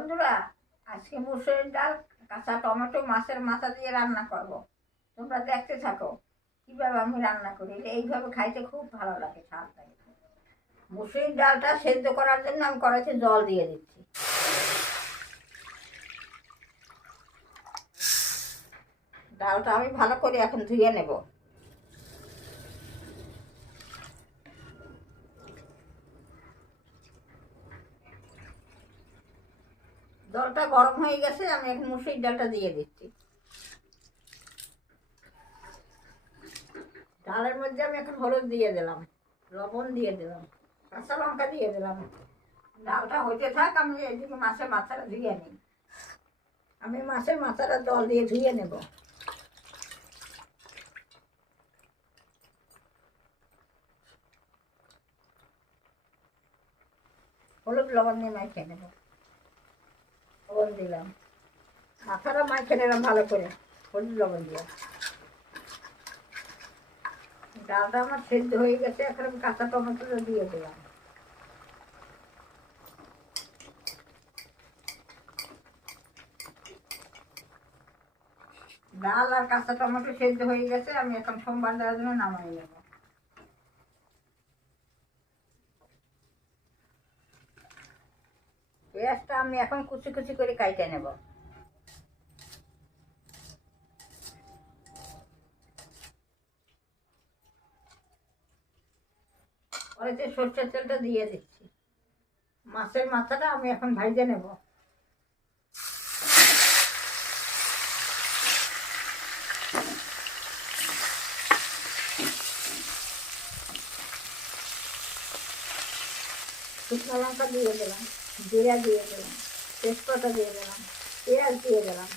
বন্ধুরা, আজকে মুসুরির ডাল, কাঁচা টমেটো, মাছের মাথা দিয়ে রান্না করব। তোমরা দেখতে থাকো কিভাবে আমি রান্না করি। এইভাবে খাইতে খুব ভালো লাগে, স্বাদ লাগে। মুসুরির ডালটা সেদ্ধ করার জন্য আমি কড়াইতে জল দিয়ে দিচ্ছি। ডালটা আমি ভালো করে এখন ধুয়ে নেব। জলটা গরম হয়ে গেছে, আমি এখন মুসুরির ডালটা দিয়ে দিচ্ছি। ডালের মধ্যে আমি এখন হলুদ দিয়ে দিলাম, লবণ দিয়ে দিলাম, কাঁচা লঙ্কা দিয়ে দিলাম। ডালটা হইতে থাক, আমি এইদিকে মাছের মাথাটা ধুয়ে নিই। আমি মাছের মাথাটা জল দিয়ে ধুয়ে নেব। হলুদ লবণ দিয়ে মাখিয়ে নেব। লবণ দিলাম, মাথাটা মাখিয়ে নিলাম ভালো করে হলুদ লবণ দিয়ে। ডালটা আমার সেদ্ধ হয়ে গেছে, এখন আমি কাঁচা টমেটোটা দিয়ে দিলাম। ডাল আর কাঁচা টমেটো সেদ্ধ হয়ে গেছে, আমি এখন সোমবার দেওয়ার জন্য নামাই নেব। পেঁয়াজটা আমি এখন কুচি কুচি করে কাটে নেব। কড়াইতে সরষের তেলটা দিয়ে দিচ্ছি। মাছের মাথাটা আমি এখন ভাজে নেব। শুকনো লঙ্কা দিয়ে দিলাম, জিরা দিয়ে দিলাম, তেজপাতা দিয়ে দিলাম, পেঁয়াজ দিয়ে দিলাম।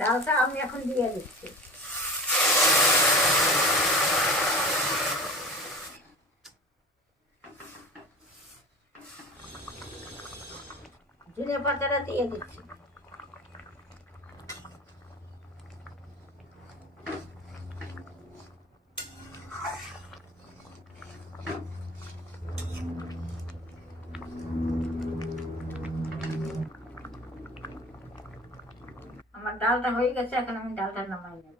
ডালটা আমি এখন দিয়ে দিচ্ছি। ধনে পাতাটা দিয়ে দিচ্ছি। আমার ডালটা হয়ে গেছে, এখন আমি ডালটা নামাই নেব।